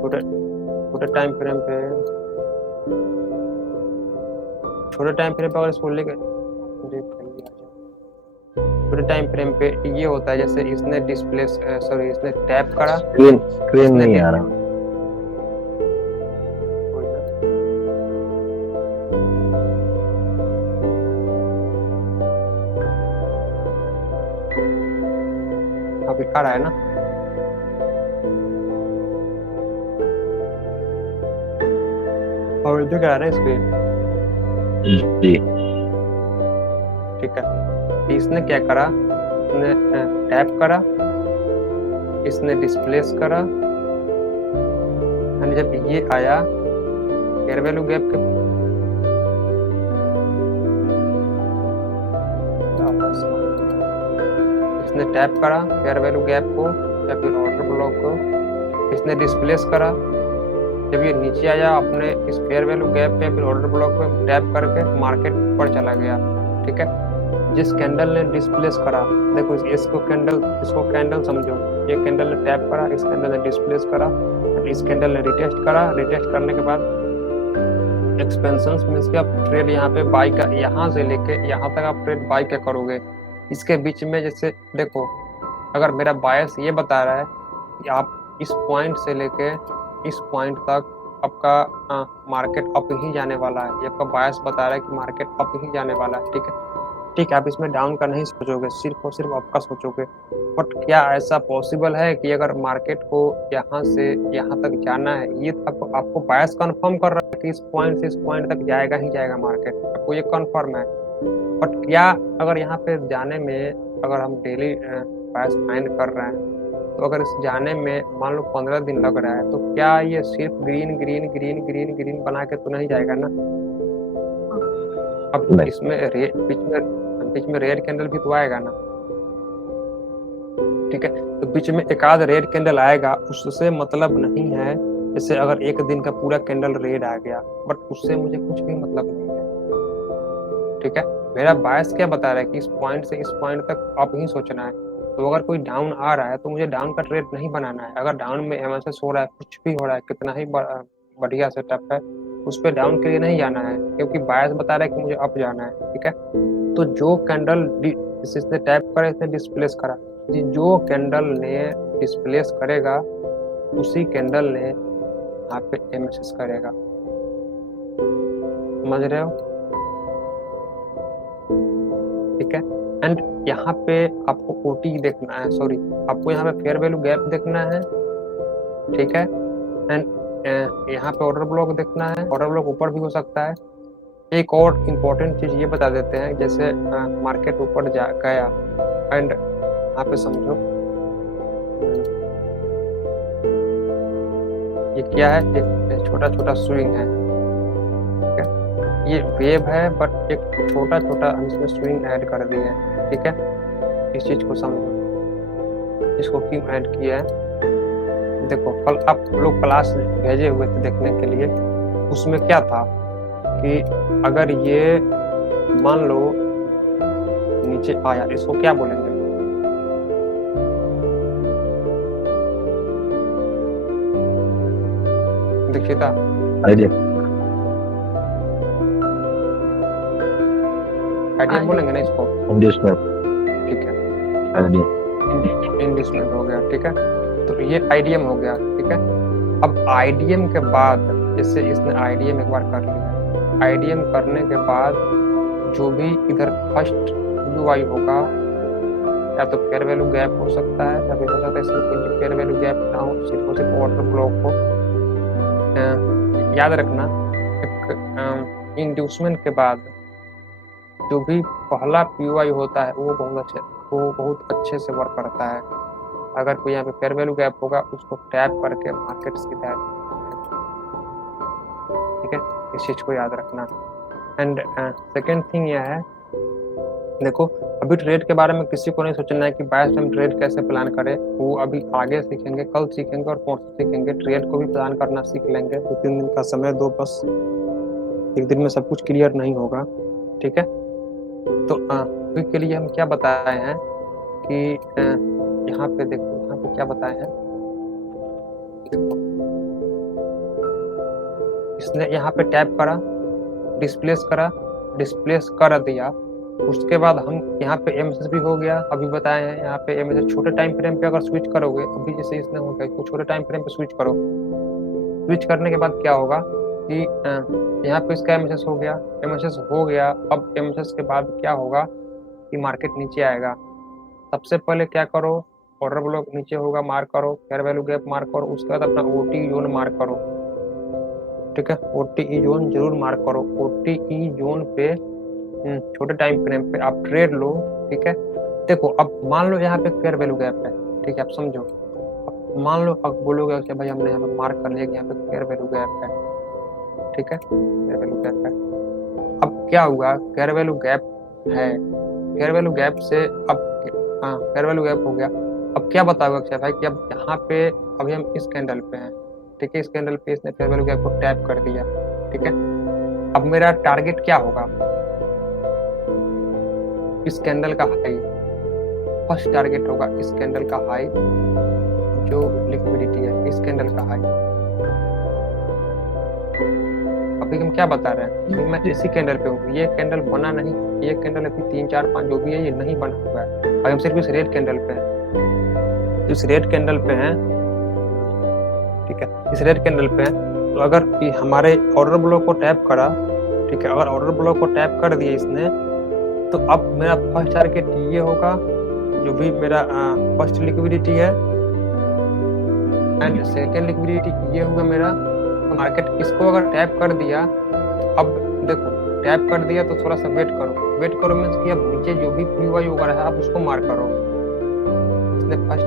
छोटे टाइम फ्रेम पे अगर इसको लेके छोटे टाइम फ्रेम पे ये होता है, जैसे इसने इसने टैप करा, स्क्रीन नहीं आ रहा, अभी आ रहा है ना, और जो क्या रहा है स्क्रीन, जी ठीक है। इसने क्या करा, इसने टैप करा, इसने डिस्प्लेस करा, एंड जब ये आया फेयर वैल्यू गैप के इसने टैप करा फेयर वैल्यू गैप को या फिर ऑर्डर ब्लॉक को, इसने डिस्प्लेस करा, जब ये नीचे आया अपने इस फेयर वैल्यू गैप पे फिर ऑर्डर ब्लॉक पे टैप करके मार्केट पर चला गया, ठीक है। जिस कैंडल ने डिस्प्लेस करा, देखो इसको कैंडल समझो, ये कैंडल ने टैप करा, इस कैंडल ने डिस्प्लेस करा, इस कैंडल ने रिटेस्ट करा, रिटेस्ट करने के बाद एक्सपेंशन मीन्स कि आप ट्रेड यहाँ पे बाई का, यहाँ से लेके यहाँ तक आप ट्रेड बाई क्या करोगे। इसके बीच में जैसे देखो, अगर मेरा बायस ये बता रहा है कि आप इस पॉइंट से लेके इस पॉइंट तक आपका मार्केट अप ही जाने वाला है, ये आपका बायस बता रहा है कि मार्केट अप ही जाने वाला है, ठीक है। ठीक है, आप इसमें डाउन का नहीं सोचोगे, सिर्फ और सिर्फ आपका सोचोगे। बट क्या ऐसा पॉसिबल है कि अगर मार्केट को यहाँ से यहाँ तक जाना है, ये आपको बायस कंफर्म कर रहा है कि इस पॉइंट से इस पॉइंट तक जाएगा ही जाएगा मार्केट, आपको ये कंफर्म है। बट क्या अगर यहाँ पे जाने में अगर हम डेली बायस फाइंड कर रहे हैं, तो अगर इस जाने में मान लो 15 दिन लग रहा है, तो क्या ये सिर्फ green green green green green बना के तो नहीं जाएगा ना। अब नहीं। इसमें बीच में रेड कैंडल भी तो आएगा ना, ठीक है। तो बीच में एक आध रेड कैंडल आएगा, उससे मतलब नहीं है। जैसे अगर एक दिन का पूरा कैंडल रेड आ गया, बट उससे मुझे कुछ भी मतलब नहीं है, ठीक है। मेरा बायस क्या बता रहा है कि इस पॉइंट से इस पॉइंट तक आप ही सोचना है। तो अगर कोई डाउन आ रहा है तो मुझे डाउन का ट्रेड नहीं बनाना है। अगर डाउन में एमएसएस हो रहा है, कुछ भी हो रहा है, कितना ही बढ़िया सेटअप है, उस पर डाउन के लिए नहीं जाना है, क्योंकि बायस बता रहा है कि मुझे अप जाना है, ठीक है। तो जो कैंडल इसने टैप करा, इसने डिस्प्लेस करा, जो कैंडल ने डिस्प्लेस करेगा उसी कैंडल ने यहाँ पे एमएसएस करेगा, समझ रहे हो, ठीक है। एंड यहाँ पे आपको ओटी देखना है, सॉरी आपको यहाँ पे फेयर वैल्यू गैप देखना है, ठीक है। एंड यहाँ पे ऑर्डर ब्लॉक देखना है, ऑर्डर ब्लॉक ऊपर भी हो सकता है। एक और इम्पोर्टेंट चीज ये बता देते हैं, जैसे मार्केट ऊपर गया एंड यहाँ पे समझो ये क्या है, एक छोटा छोटा स्विंग है, ठीक है। ये वेव है बट एक छोटा छोटा इसमें स्विंग ऐड कर दिए है, ठीक है। इस चीज को समझो, इसको क्यों ऐड किया है। देखो कल आप लोग क्लास भेजे हुए थे देखने के लिए, उसमें क्या था कि अगर ये मान लो नीचे आया, इसको क्या बोलेंगे, देखिए था आइडिया आइडिया बोलेंगे ना इसको, इन्वेस्टमेंट ठीक है। आइडिया इन्वेस्टमेंट हो गया, ठीक है। तो ये आईडीएम हो गया, ठीक है। अब आईडीएम के बाद जैसे इसने आईडीएम एक बार कर लिया, आईडीएम करने के बाद जो भी इधर फर्स्ट यूआई होगा, या तो फेयर वैल्यू गैप हो सकता है, या फिर हो सकता है सिर्फ फेयर वैल्यू गैप ना हो, सिर्फ ऑर्डर ब्लॉक हो। याद रखना, एक इंड्यूसमेंट के बाद जो भी पहला पीयूआई होता है वो बहुत अच्छे से वर्क करता है। अगर कोई यहाँ पे फेयर वैल्यू गैप होगा, उसको टैप करके मार्केट सीधा, ठीक है, इस चीज को याद रखना। एंड सेकेंड थिंग यह है, देखो अभी ट्रेड के बारे में किसी को नहीं सोचना है कि बायस टाइम ट्रेड कैसे प्लान करें, वो अभी आगे सीखेंगे, कल सीखेंगे और परसों सीखेंगे। ट्रेड को भी प्लान करना सीख लेंगे, 2-3 दिन का समय दो बस, एक दिन में सब कुछ क्लियर नहीं होगा, ठीक है। तो अभी के लिए हम क्या बताए हैं कि यहाँ पे देखो, यहाँ पे क्या बताए हैं, इसने यहाँ पे टैप करा, डिस्प्लेस कर दिया, उसके बाद हम यहाँ पे एमएसएस भी हो गया, अभी बताए हैं। यहाँ पे एमएसएस छोटे टाइम फ्रेम पे अगर स्विच करोगे, अभी जैसे इसने हो गया, तो छोटे टाइम फ्रेम पे स्विच करो, स्विच करने के बाद क्या होगा कि यहाँ पे इसका एमएसएस हो गया, अब एमएसएस के बाद क्या होगा कि मार्केट नीचे आएगा। सबसे पहले क्या करो, ऑर्डर ब्लॉक नीचे होगा मार्क करो, फेयर वैल्यू गैप मार्क करो, उसके बाद अपना ओटी जोन मार्क करो, ठीक है। ओटीई जोन जरूर मार्क करो, ओटीई जोन पे छोटे टाइम फ्रेम पे आप ट्रेड लो, ठीक है। देखो अब मान लो यहाँ पे फेयर वैल्यू गैप है, ठीक है, आप समझो। अब मान लो अब बोलोगे कि भाई हमने यहाँ पे मार्क कर लिया कि यहाँ पे फेयर वैल्यू गैप है, ठीक है, फेयर वैल्यू गैप है। अब क्या हुआ, फेयर वैल्यू गैप है, फेयर वैल्यू गैप से अब फेयर वैल्यू गैप हो गया। अब क्या बताओगे अक्षय भाई कि अब यहाँ पे अभी हम इस कैंडल पे हैं, ठीक है, इस कैंडल पे इसने फेयर वैल्यू गैप को टैप कर दिया, ठीक है। अब मेरा टारगेट क्या होगा, इस कैंडल का हाई, फर्स्ट टारगेट होगा इस कैंडल का हाई, जो लिक्विडिटी है इस कैंडल का हाई। अभी हम क्या बता रहे हैं, अभी मैं इसी कैंडल पे हूँ, ये कैंडल बना नहीं, ये कैंडल अभी 3 4 5 जो भी है ये नहीं बना हुआ है, अभी हम सिर्फ इस रेड कैंडल पे हैं, इस रेड कैंडल पे हैं, ठीक है, इस रेड कैंडल पे हैं। तो अगर ये हमारे ऑर्डर ब्लॉक को टैप करा, ठीक है, अगर ऑर्डर ब्लॉक को टैप कर दिया इसने, तो अब मेरा फर्स्ट टारगेट ये होगा, जो भी मेरा फर्स्ट लिक्विडिटी है, एंड सेकेंड लिक्विडिटी ये होगा मेरा। तो मार्केट इसको अगर टैप कर दिया, तो अब देखो टैप कर दिया तो थोड़ा सा वेट करो मीन्स कि अब नीचे जो भी पीवाई वगैरह है आप उसको मार करो। इसने फर्स्ट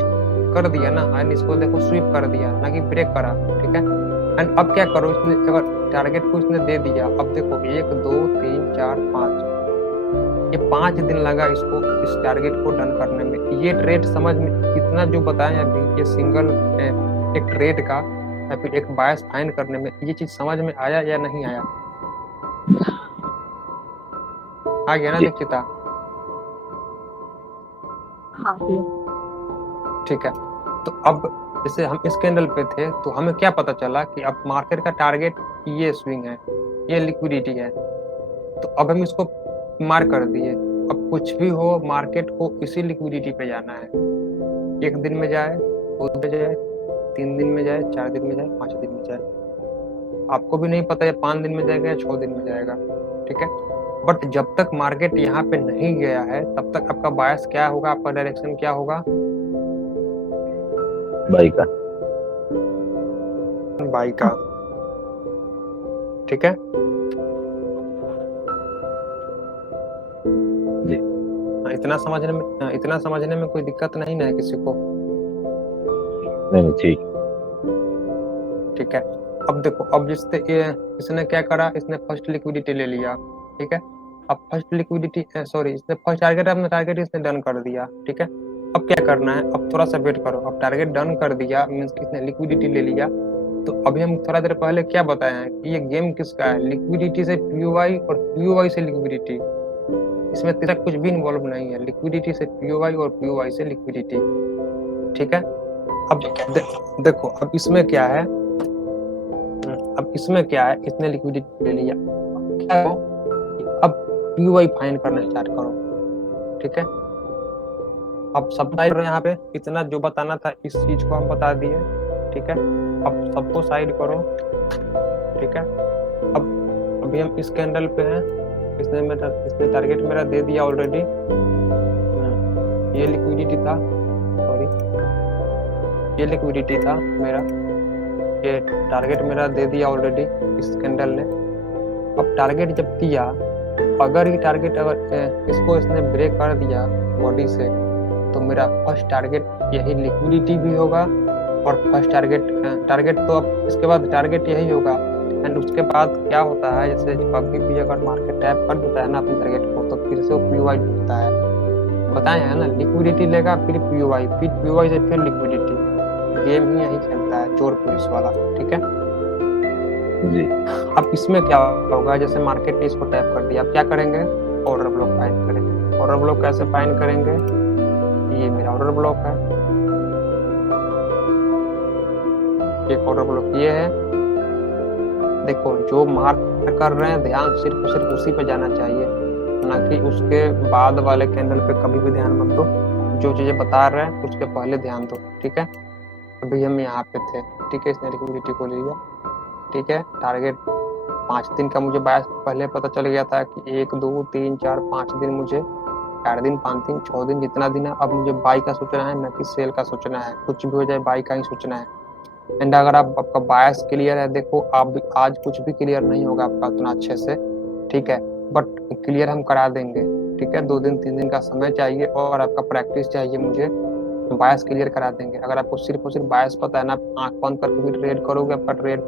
कर दिया ना, एंड इसको देखो स्वीप कर दिया, ना कि ब्रेक करा, ठीक है। एंड अब क्या करो, इसने अगर टारगेट को इसने दे दिया, अब देखो 1 2 3 4 5, ये 5 दिन लगा इसको इस टारगेट को डन करने में। ये ट्रेड समझ में इतना जो बताया अभी, ये सिंगल एक ट्रेड का या फिर एक बायस फाइंड करने में, ये चीज समझ में आया या नहीं आया? आ गया ना जी। दीक्षिता? हाँ ठीक है। तो अब जैसे हम इस कैंडल पे थे तो हमें क्या पता चला कि अब मार्केट का टारगेट ये स्विंग है, ये लिक्विडिटी है, तो अब हम इसको मार्क कर दिए। अब कुछ भी हो मार्केट को इसी लिक्विडिटी पे जाना है, 1 दिन में जाए, 2 दिन में जाए, 3 दिन में जाए, 4 दिन में जाए, 5 दिन में जाए, आपको भी नहीं पता है 5 दिन में जाएगा या 6 दिन में जाएगा, ठीक है। बट जब तक मार्केट यहाँ पे नहीं गया है तब तक आपका बायस क्या होगा, आपका डायरेक्शन क्या होगा? बाई का। बाई का, ठीक है। जी। इतना समझने में कोई दिक्कत नहीं ना है किसी को? नहीं ठीक। ठीक है। अब देखो, अब इसने क्या करा, इसने फर्स्ट लिक्विडिटी ले लिया, ठीक है। अब फर्स्ट लिक्विडिटी सॉरी, इसने फर्स्ट टारगेट, अपना टारगेट इसने डन कर दिया, ठीक है। अब क्या करना है, अब थोड़ा सा वेट करो। अब टारगेट डन कर दिया मीन्स कि इसने लिक्विडिटी ले लिया, तो अभी हम थोड़ा देर पहले क्या बताए हैं कि ये गेम किसका है, लिक्विडिटी से पीओवाई और पीओवाई से लिक्विडिटी, इसमें तेरा कुछ भी इन्वॉल्व नहीं है, लिक्विडिटी से पीओवाई और पीओवाई से लिक्विडिटी, ठीक है। अब देखो अब इसमें क्या है, अब इसमें क्या है, इसने लिक्विडिटी ले लिया, क्या करो, अब पीओवाई फाइंड करना स्टार्ट करो, ठीक है। अब सब साइड यहाँ पे इतना जो बताना था इस चीज को हम बता दिए, ठीक है। अब सबको साइड करो, ठीक है। अब अभी हम इस कैंडल पे हैं, इसने टारगेट मेरा दे दिया ऑलरेडी, ये लिक्विडिटी था, सॉरी ये लिक्विडिटी था मेरा, ये टारगेट मेरा दे दिया ऑलरेडी इस कैंडल ने। अब टारगेट जब दिया, अगर ये टारगेट अगर इसको इसने ब्रेक कर दिया बॉडी से, तो मेरा फर्स्ट टारगेट यही लिक्विडिटी भी होगा, और फर्स्ट टारगेट तो अब इसके बाद टारगेट यही होगा। एंड उसके बाद क्या होता है, जैसे कभी भी अगर मार्केट टैप कर देता है ना अपने टारगेट को, तो फिर से वो पीओवाई ढूंढता है, बताए हैं ना, लिक्विडिटी लेगा फिर पीओवाई, फिर पीओवाई से फिर लिक्विडिटी, गेम ही यही खेलता है चोर पुलिस वाला, ठीक है। जी। अब इसमें क्या होगा, जैसे मार्केट ने इसको टैप कर दिया, अब क्या करेंगे, ऑर्डर ब्लॉक फाइंड करेंगे। ऑर्डर ब्लॉक कैसे फाइंड करेंगे, ये मेरा ऑर्डर ब्लॉक है, एक ऑर्डर ब्लॉक ये है, देखो जो मार्क कर रहे हैं ध्यान सिर्फ उसी पे जाना चाहिए, ना कि उसके बाद वाले कैंडल पे कभी भी ध्यान मत दो, जो चीजें बता रहे हैं उसके पहले ध्यान दो, ठीक है। अभी हम यहाँ पे थे, ठीक है, इसने लिक्विडिटी को ले लिया, ठीक है। टारगेट 5 दिन का मुझे बायस पहले पता चल गया था कि 1 2 3 4 5 दिन, मुझे 4 दिन 5 दिन 6 दिन जितना दिन है, अब मुझे बाई का सोचना है, ना कि सेल का सोचना है, कुछ भी हो जाए बाई का ही सोचना है। एंड अगर आपका बायस क्लियर है, देखो आप आज कुछ भी क्लियर नहीं होगा आपका उतना अच्छे से, ठीक है, बट क्लियर हम करा देंगे, ठीक है। 2 दिन 3 दिन का समय चाहिए और आपका प्रैक्टिस चाहिए मुझे, बायस क्लियर करा देंगे। अगर आपको सिर्फ और सिर्फ बायस पता है ना, आंख बंद करके भी ट्रेड करोगे, आपका ट्रेड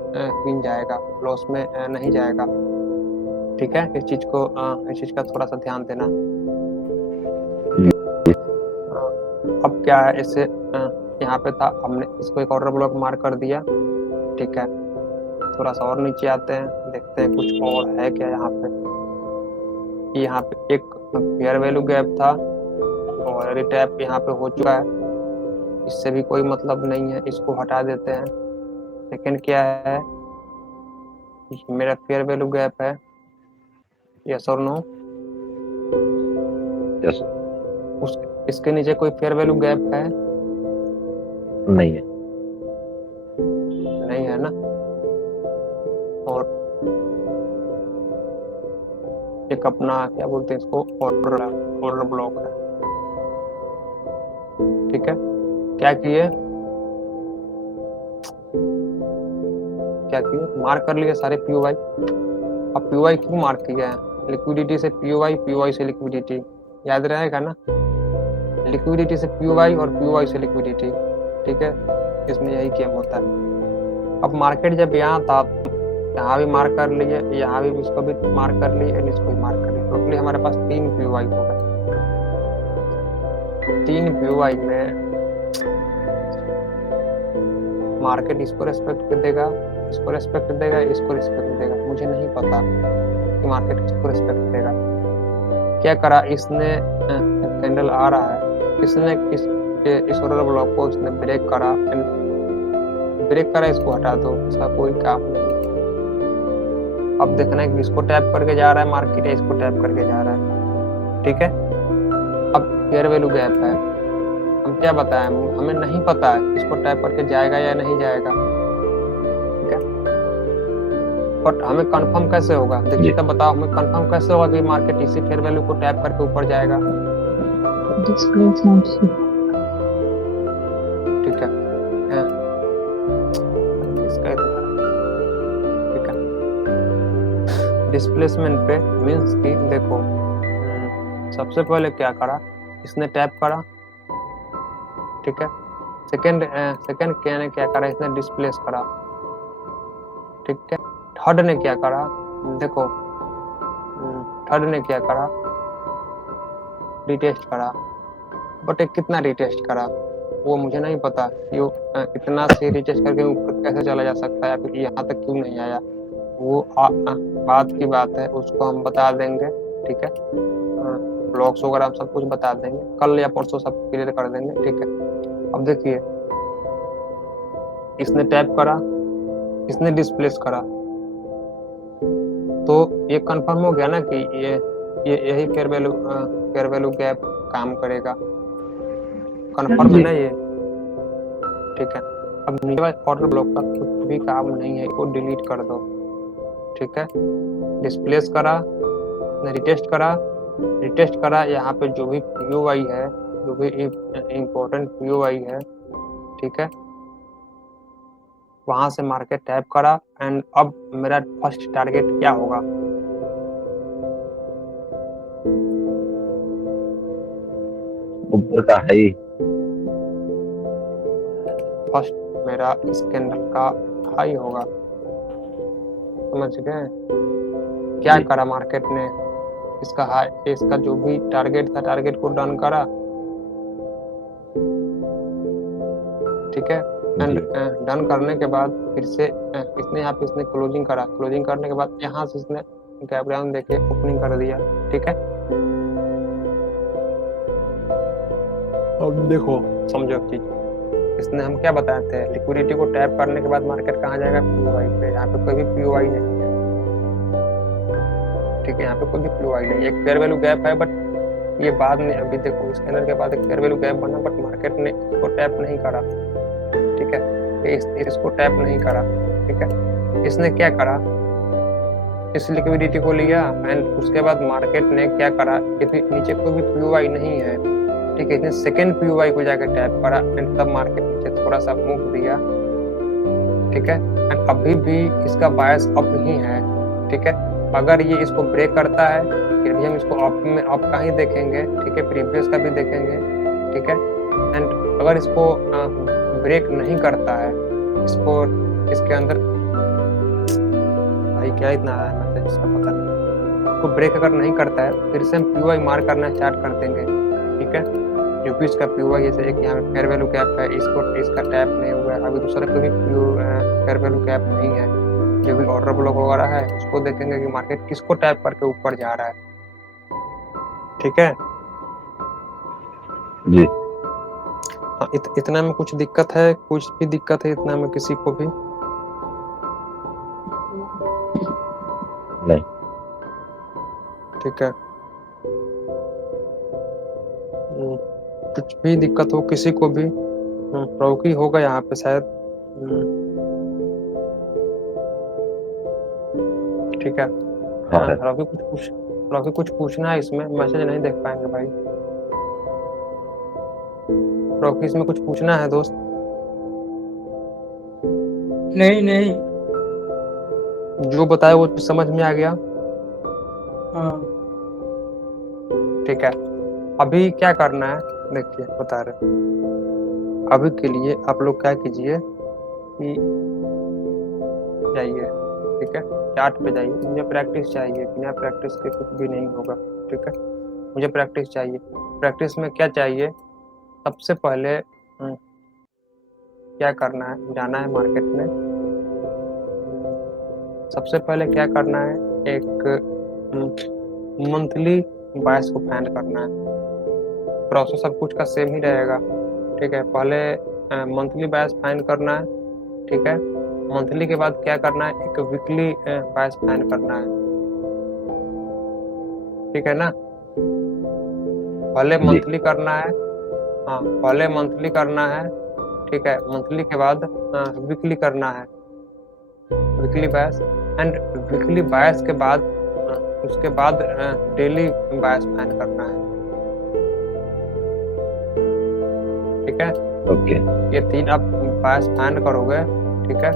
विन जाएगा, लॉस में नहीं जाएगा, ठीक है। इस चीज का थोड़ा सा ध्यान देना। अब क्या है, इससे यहाँ पे था, हमने इसको एक ऑर्डर ब्लॉक मार्क कर दिया, ठीक है। थोड़ा सा और नीचे आते हैं, देखते हैं कुछ और है क्या यहाँ पे। यहाँ पे एक इसमें फेयर वैल्यू गैप था, ऑलरेडी टैप यहाँ पे हो चुका है, इससे भी कोई मतलब नहीं है, इसको हटा देते हैं। सेकंड क्या है, मेरा फेयर वैल्यू गैप है, यस और नो? यस। उस इसके नीचे कोई फेयर वैल्यू गैप है? नहीं है। नहीं है ना। और एक अपना क्या बोलते हैं इसको, ऑर्डर ब्लॉक है। ठीक है, क्या किए, मार्क कर लिए सारे पीओवाई। अब पीओवाई क्यों मार्क किया है? लिक्विडिटी से पीओवाई, पीओवाई से लिक्विडिटी, याद रहेगा ना। लिक्विडिटी से पीओवाई और पीओवाई से लिक्विडिटी। ठीक है, इसमें यही गेम होता है। अब मार्केट जब यहाँ था, यहाँ भी मार्क कर लिए, यहाँ भी इसको भी मार्क कर लिए, इसको भी मार्क कर लिए। टोटली हमारे पास 3 पीओवाई हो गए। 3 पीओवाई में मार्केट इसको रेस्पेक्ट देगा, इसको रेस्पेक्ट देगा, इसको रेस्पेक्ट देगा। मुझे नहीं पता कि मार्केट किसको रेस्पेक्ट देगा। क्या करा इसने, कैंडल आ रहा है, इसने इस ऑर्डर ब्लॉक को इसने ब्रेक करा, इसको हटा दो, इसका कोई काम नहीं। अब देखना है कि इसको टैप करके जा रहा है मार्केट या इसको टैप करके जा रहा है। ठीक है, अब फेयर वैल्यू गैप है, हम क्या बताएं, हमें नहीं पता है इसको टैप करके जाएगा या नहीं जाएगा। ठीक है, बट हमें कंफर्म कैसे होगा, देखिए तब बताओ, हमें कंफर्म कैसे होगा कि मार्केट इसी फेयर वैल्यू को टैप करके ऊपर जाएगा। डिस्प्लेसमेंट से। ठीक है, ठीक है, डिस्प्लेसमेंट पे मींस कि देखो, सबसे पहले क्या करा, इसने टैप करा। ठीक है, सेकंड क्या करा, इसने डिस्प्लेस करा। ठीक है, थर्ड ने क्या करा, देखो थर्ड ने क्या करा, रिटेस्ट करा। बट एक कितना रिटेस्ट करा वो मुझे नहीं पता, यो इतना से रिटेस्ट करके ऊपर कैसे चला जा सकता है, या फिर यहाँ तक क्यों नहीं आया, वो बात की बात है, उसको हम बता देंगे। ठीक है, ब्लॉग्स वगैरह हम सब कुछ बता देंगे, कल या परसों सब क्लियर कर देंगे। ठीक है, अब देखिए इसने टैप करा, इसने डिस्प्लेस करा, तो ये कंफर्म हो गया ना कि ये यही फेयर वैल्यू गैप काम करेगा। कंफर्म है ना ये। ठीक है, अब नीचे ऑर्डर ब्लॉक का कुछ भी काम नहीं है, इसको डिलीट कर दो। ठीक है, डिस्प्लेस करा, रिटेस्ट करा, यहाँ पे जो भी पीओवाई है, जो भी इम्पोर्टेंट पीओवाई है, ठीक है, वहां से मार्केट टैप करा। एंड अब मेरा फर्स्ट टारगेट क्या होगा, ऊपर का हाई। फर्स्ट मेरा इस कैंडल का हाई होगा, समझ गए। क्या करा मार्केट ने, इसका हाई, इसका जो भी टारगेट था, टारगेट को डन करा। ठीक है, एंड डन करने के बाद फिर से इसने यहाँ पे इसने क्लोजिंग करा, क्लोजिंग करने के बाद यहाँ से इसने गैप डाउन देके ओपनिंग कर दिया। ठीक है, अब देखो समझो चीज, इसने हम क्या बताए थे, लिक्विडिटी को टैप करने के बाद मार्केट कहाँ जाएगा, पीओवाई पे। यहाँ पे कोई भी पीओवाई नहीं है। ठीक है, यहाँ पे कोई भी पीओवाई नहीं है, एक फेयर वैल्यू गैप है, बट ये बाद में, अभी देखो इस कैंडल के बाद एक फेयर वैल्यू गैप बना, बट मार्केट ने इसको टैप नहीं करा। ठीक है, इसको टैप नहीं करा। ठीक है, इसने क्या करा, इस लिक्विडिटी को लिया एंड उसके बाद मार्केट ने क्या करा, कि नीचे कोई भी पीओवाई नहीं है। ठीक है, इसने सेकेंड पीओवाई को जाकर टैप करा एंड तब मार्केट नीचे थोड़ा सा मूव दिया। ठीक है, एंड अभी भी इसका बायस अप ही है। ठीक है, अगर ये इसको ब्रेक करता है फिर भी हम इसको अप में अप का ही देखेंगे। ठीक है, प्रीवियस का भी देखेंगे। ठीक है, एंड अगर इसको ब्रेक नहीं करता है, इसको इसके अंदर भाई क्या इतना आया मैसेज, इसका पता नहीं, इसको ब्रेक अगर नहीं करता है फिर से हम पीओवाई मार्क करना स्टार्ट कर देंगे। ठीक है, जो भी इसका पीओवाई, जैसे एक यहाँ पे फेयर वैल्यू गैप है, इसका टैप नहीं हुआ है, अभी दूसरा कोई भी फेयर वैल्यू गैप नहीं है, जो भी ऑर्डर ब्लॉक वगैरह है उसको देखेंगे कि मार्केट किसको टैप करके ऊपर जा रहा है। ठीक है। जी। हाँ, इतना में कुछ दिक्कत है, कुछ भी दिक्कत है इतना में किसी को भी? नहीं। ठीक है। कुछ भी दिक्कत हो किसी को भी? प्रौकी होगा यहाँ पे शायद। ठीक है। हाँ है। रॉकी कुछ पूछना है इसमें? मैसेज नहीं देख पाएंगे भाई। रॉकी इसमें कुछ पूछना है दोस्त? नहीं नहीं। जो बताया वो समझ में आ गया? हाँ। ठीक है। अभी क्या करना है देखिए, बता रहे। अभी के लिए आप लोग क्या कीजिए कि जाइए, ठीक है, चार्ट पे जाइए। मुझे प्रैक्टिस चाहिए, बिना प्रैक्टिस के कुछ भी नहीं होगा। ठीक है, मुझे प्रैक्टिस चाहिए। प्रैक्टिस में क्या चाहिए? सबसे पहले क्या करना है, जाना है मार्केट में। सबसे पहले क्या करना है, एक मंथली बायस को फाइंड करना है। प्रोसेस सब कुछ का सेम ही रहेगा। ठीक है, पहले मंथली बायस फाइंड करना है। ठीक है, मंथली के बाद क्या करना है, एक वीकली बायस फाइंड करना है। ठीक है ना? पहले जी। मंथली करना है। हाँ, पहले मंथली करना है। ठीक है, मंथली के बाद वीकली करना है, वीकली बायस। एंड वीकली बायस के बाद उसके बाद डेली बायस फाइंड करना है। ठीक है, ओके। ये 3 आप बायस फाइंड करोगे। ठीक है,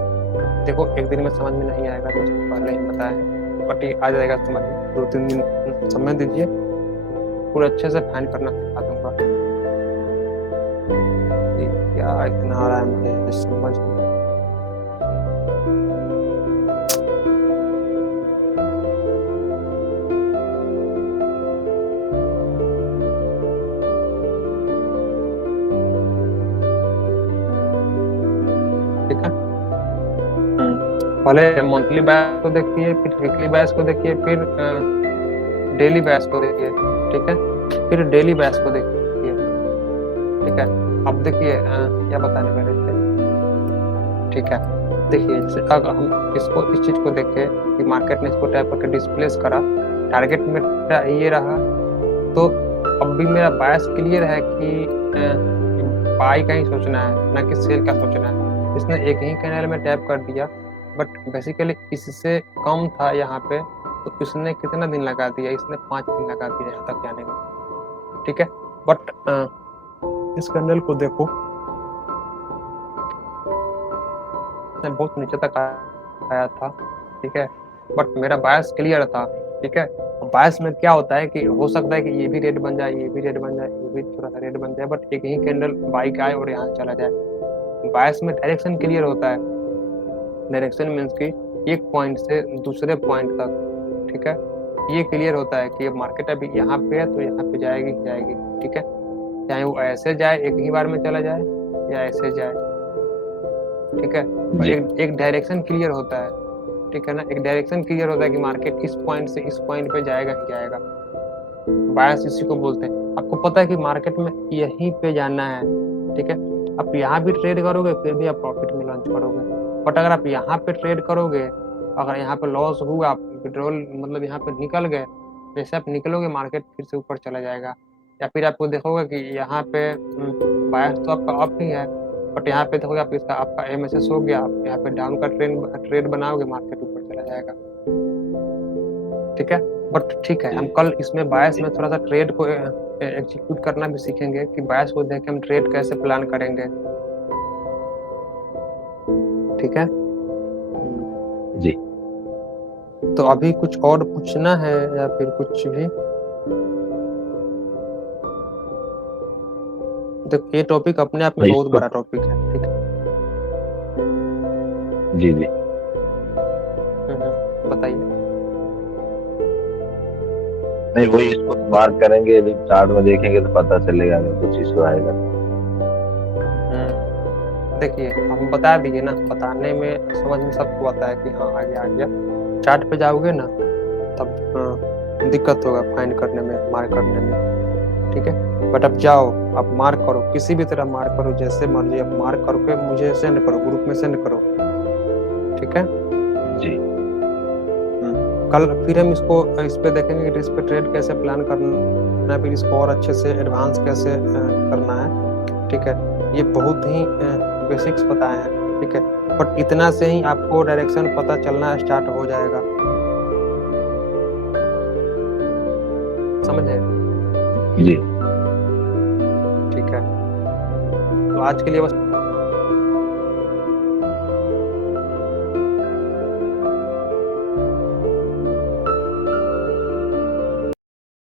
देखो एक दिन में समझ में नहीं आएगा दोस्त, पहले ही बताया है, बट ये आ जाएगा समझ में। 2-3 दिन समय दीजिए, पूरा अच्छे से फाइंड करना सिखा दूंगा। ये क्या इतना आ रहा है मुझे समझ में। ठीक है, पहले मंथली बैच को देखिए, फिर वीकली बैच को देखिए, फिर डेली बैच को देखिए। ठीक है, फिर डेली बैच को देखिए। ठीक है, अब देखिए क्या बताने वाले थे। ठीक है, देखिए जैसे अगर हम इसको, इस चीज को देखें कि मार्केट ने इसको टैप करके डिस्प्लेस करा, टारगेट मेरा ये रहा, तो अब भी मेरा बायस क्लियर है कि बाई का ही सोचना है, ना कि सेल का सोचना है। इसने एक ही कैनल में टैप कर दिया, बट बेसिकली इससे कम था यहाँ पे, तो इसने कितना दिन लगा दिया? इसने 5 दिन लगा दिया यहाँ तक जाने में। ठीक है, बट इस कैंडल को देखो, इसने बहुत नीचे तक आया था। ठीक है, बट मेरा बायस क्लियर था। ठीक है, बायस में क्या होता है कि हो सकता है कि ये भी रेड बन जाए, ये भी रेड बन जाए, ये भी थोड़ा सा रेड बन जाए, बट एक ही कैंडल बाई का आए और यहाँ चला जाए। बायस में डायरेक्शन क्लियर होता है। डायरेक्शन मीन्स कि एक पॉइंट से दूसरे पॉइंट तक। ठीक है, ये क्लियर होता है कि मार्केट अभी यहाँ पे है तो यहाँ पे जाएगी जाएगी। ठीक है, चाहे वो ऐसे जाए, एक ही बार में चला जाए, या ऐसे जाए। ठीक है, जी। एक डायरेक्शन क्लियर होता है। ठीक है ना, एक डायरेक्शन क्लियर होता है कि मार्केट इस पॉइंट से इस पॉइंट पे जाएगा ही जाएगा। बायस इसी को बोलते हैं। आपको पता है कि मार्केट में यहीं पे जाना है। ठीक है, आप यहाँ भी ट्रेड करोगे फिर भी आप प्रॉफिट में लॉन्च करोगे, बट अगर आप यहाँ पे ट्रेड करोगे, अगर यहाँ पे लॉस हुआ, आप विड्रॉल मतलब यहाँ पे निकल गए, जैसे आप निकलोगे मार्केट फिर से ऊपर चला जाएगा। या फिर आपको देखोगे कि यहाँ पे बायस तो आपका अप ही है, बट यहाँ पे देखोगे आप इसका आपका एमएसएस हो गया, आप यहाँ पे डाउन का ट्रेड बनाओगे, मार्केट ऊपर चला जाएगा। ठीक है, बट ठीक है, हम कल इसमें बायस में थोड़ा सा ट्रेड को एग्जीक्यूट करना भी सीखेंगे कि बायस को देख के हम ट्रेड कैसे प्लान करेंगे। ठीक है जी। तो अभी कुछ और पूछना है या फिर कुछ भी? देखो ये टॉपिक अपने आप में नहीं, बहुत इसको- बड़ा टॉपिक है। ठीक है, जी जी। बताइए। नहीं, वही इसको मार्क करेंगे, चार्ट में देखेंगे तो पता चलेगा अगर कुछ इशू आएगा। देखिए हम बता दिए ना, बताने में समझ में सबको आता है कि हाँ आ गया आ गया। चार्ट पे जाओगे ना, तब दिक्कत होगा फाइंड करने में, मार्क करने में, ठीक है। बट अब जाओ, आप मार्क करो, किसी भी तरह मार्क करो, जैसे मर्जी आप मार्क करके मुझे सेंड करो, ग्रुप में सेंड करो, ठीक है। जी कल फिर हम इसको इस पे देखेंगे कि इस पे ट्रेड कैसे प्लान करना है, फिर इसको और अच्छे से एडवांस कैसे करना है, ठीक है। ये बहुत ही बेसिक्स बताए हैं, ठीक है। बट इतना से ही आपको डायरेक्शन पता चलना स्टार्ट हो जाएगा, समझे? जी ठीक है, तो आज के लिए बस